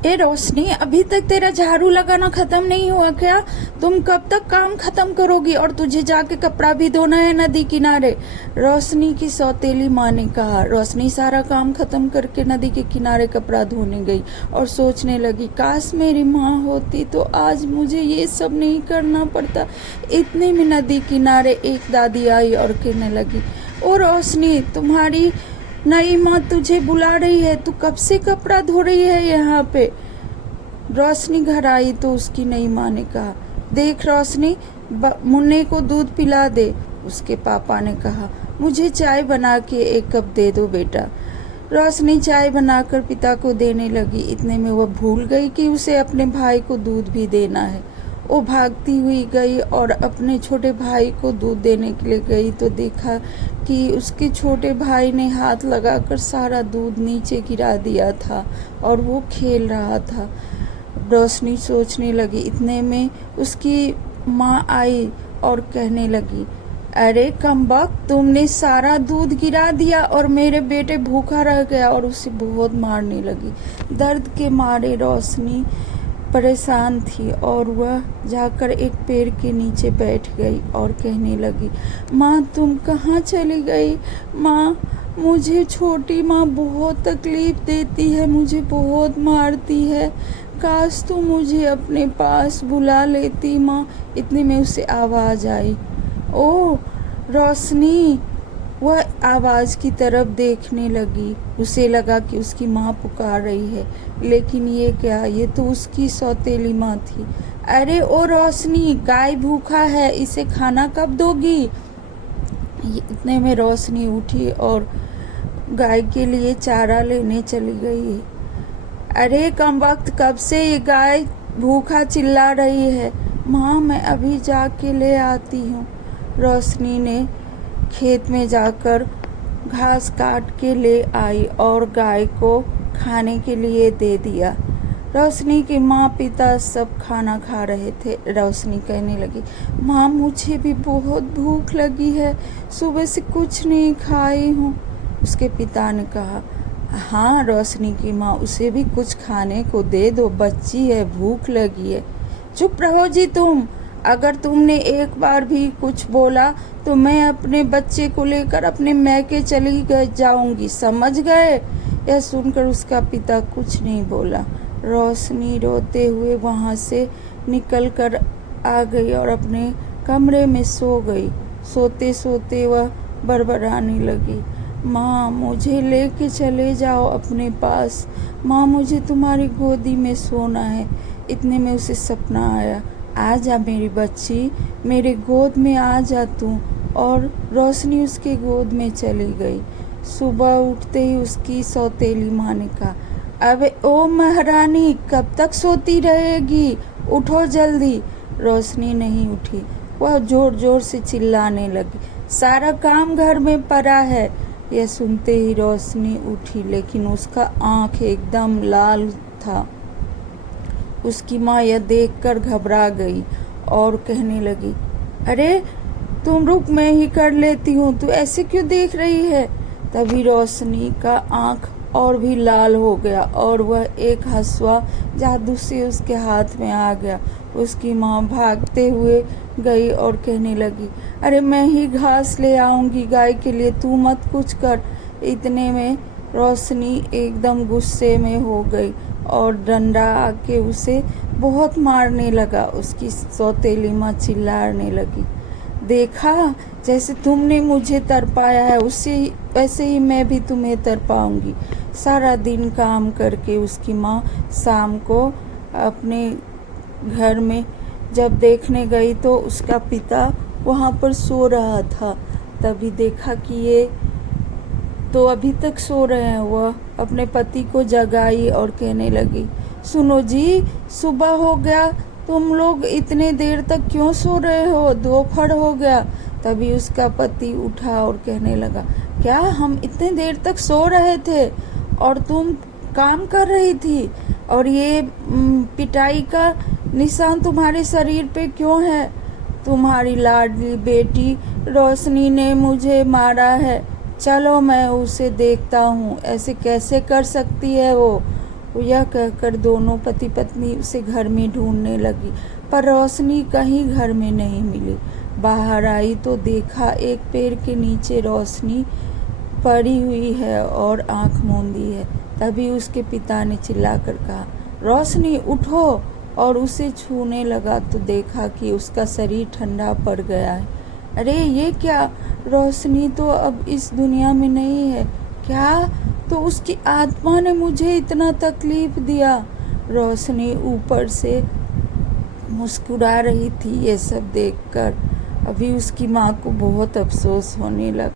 ए रोशनी, अभी तक तेरा झाड़ू लगाना खत्म नहीं हुआ क्या? तुम कब तक काम खत्म करोगी? और तुझे जाके कपड़ा भी धोना है नदी किनारे। रोशनी की सौतेली माँ ने कहा। रोशनी सारा काम खत्म करके नदी के किनारे कपड़ा धोने गई और सोचने लगी, काश मेरी माँ होती तो आज मुझे ये सब नहीं करना पड़ता। इतने में नदी किनारे एक दादी आई और कहने लगी, ओ रोशनी, तुम्हारी नई माँ तुझे बुला रही है। तू कब से कपड़ा धो रही है यहाँ पे? रोशनी घर आई तो उसकी नई माँ ने कहा, देख रोशनी, मुन्ने को दूध पिला दे। उसके पापा ने कहा, मुझे चाय बना के एक कप दे दो बेटा। रोशनी चाय बनाकर पिता को देने लगी। इतने में वह भूल गई कि उसे अपने भाई को दूध भी देना है। वो भागती हुई गई और अपने छोटे भाई को दूध देने के लिए गई तो देखा कि उसके छोटे भाई ने हाथ लगाकर सारा दूध नीचे गिरा दिया था और वो खेल रहा था। रोशनी सोचने लगी। इतने में उसकी माँ आई और कहने लगी, अरे कमबख्त, तुमने सारा दूध गिरा दिया और मेरे बेटे भूखा रह गया। और उसे बहुत मारने लगी। दर्द के मारे रोशनी परेशान थी और वह जाकर एक पेड़ के नीचे बैठ गई और कहने लगी, माँ तुम कहाँ चली गई? माँ, मुझे छोटी माँ बहुत तकलीफ देती है, मुझे बहुत मारती है। काश तू मुझे अपने पास बुला लेती माँ। इतने में उसे आवाज़ आई। ओ रोशनी, वह आवाज़ की तरफ देखने लगी। उसे लगा कि उसकी माँ पुकार रही है, लेकिन ये क्या, ये तो उसकी सौतेली माँ थी। अरे ओ रोशनी, गाय भूखा है, इसे खाना कब दोगी? इतने में रोशनी उठी और गाय के लिए चारा लेने चली गई। अरे कमबख्त, कब से ये गाय भूखा चिल्ला रही है? माँ, मैं अभी जाके ले आती हूँ। रोशनी ने खेत में जाकर घास काट के ले आई और गाय को खाने के लिए दे दिया। रोशनी के माँ पिता सब खाना खा रहे थे। रोशनी कहने लगी, माँ मुझे भी बहुत भूख लगी है, सुबह से कुछ नहीं खाई हूँ। उसके पिता ने कहा, हाँ रोशनी की माँ, उसे भी कुछ खाने को दे दो, बच्ची है, भूख लगी है। चुप रहो जी तुम, अगर तुमने एक बार भी कुछ बोला तो मैं अपने बच्चे को लेकर अपने मैके चली जाऊंगी, समझ गए? यह सुनकर उसका पिता कुछ नहीं बोला। रोशनी रोते हुए वहां से निकल कर आ गई और अपने कमरे में सो गई। सोते सोते वह बड़बड़ाने लगी, माँ मुझे लेके चले जाओ अपने पास, माँ मुझे तुम्हारी गोदी में सोना है। इतने में उसे सपना आया, आ जा मेरी बच्ची, मेरे गोद में आ जा तू। और रोशनी उसके गोद में चली गई। सुबह उठते ही उसकी सौतेली माँ ने कहा, अबे ओ महारानी, कब तक सोती रहेगी, उठो जल्दी। रोशनी नहीं उठी। वह जोर जोर से चिल्लाने लगी, सारा काम घर में पड़ा है। यह सुनते ही रोशनी उठी, लेकिन उसका आंख एकदम लाल था। उसकी माँ यह देखकर घबरा गई और कहने लगी, अरे तुम रुक, मैं ही कर लेती हूँ, तू ऐसे क्यों देख रही है? तभी रोशनी का आंख और भी लाल हो गया और वह एक हंसुआ जादू से उसके हाथ में आ गया। उसकी माँ भागते हुए गई और कहने लगी, अरे मैं ही घास ले आऊंगी गाय के लिए, तू मत कुछ कर। इतने में रोशनी एकदम गुस्से में हो गई और डंडा आके उसे बहुत मारने लगा। उसकी सौतेली माँ चिल्लाने लगी, देखा, जैसे तुमने मुझे तरपाया है उसे वैसे ही मैं भी तुम्हें तरपाऊंगी। सारा दिन काम करके उसकी माँ शाम को अपने घर में जब देखने गई तो उसका पिता वहाँ पर सो रहा था। तभी देखा कि ये तो अभी तक सो रहे हैं। वह अपने पति को जगाई और कहने लगी, सुनो जी, सुबह हो गया, तुम लोग इतने देर तक क्यों सो रहे हो, दोपहर हो गया। तभी उसका पति उठा और कहने लगा, क्या हम इतने देर तक सो रहे थे और तुम काम कर रही थी, और ये पिटाई का निशान तुम्हारे शरीर पे क्यों है? तुम्हारी लाडली बेटी रोशनी ने मुझे मारा है, चलो मैं उसे देखता हूँ, ऐसे कैसे कर सकती है वो। वो यह कहकर दोनों पति पत्नी उसे घर में ढूंढने लगी, पर रोशनी कहीं घर में नहीं मिली। बाहर आई तो देखा एक पेड़ के नीचे रोशनी पड़ी हुई है और आंख मूंदी है। तभी उसके पिता ने चिल्लाकर कहा, रोशनी उठो, और उसे छूने लगा तो देखा कि उसका शरीर ठंडा पड़ गया है। अरे ये क्या, रोशनी तो अब इस दुनिया में नहीं है क्या? तो उसकी आत्मा ने मुझे इतना तकलीफ दिया। रोशनी ऊपर से मुस्कुरा रही थी। ये सब देखकर अभी उसकी माँ को बहुत अफसोस होने लगा।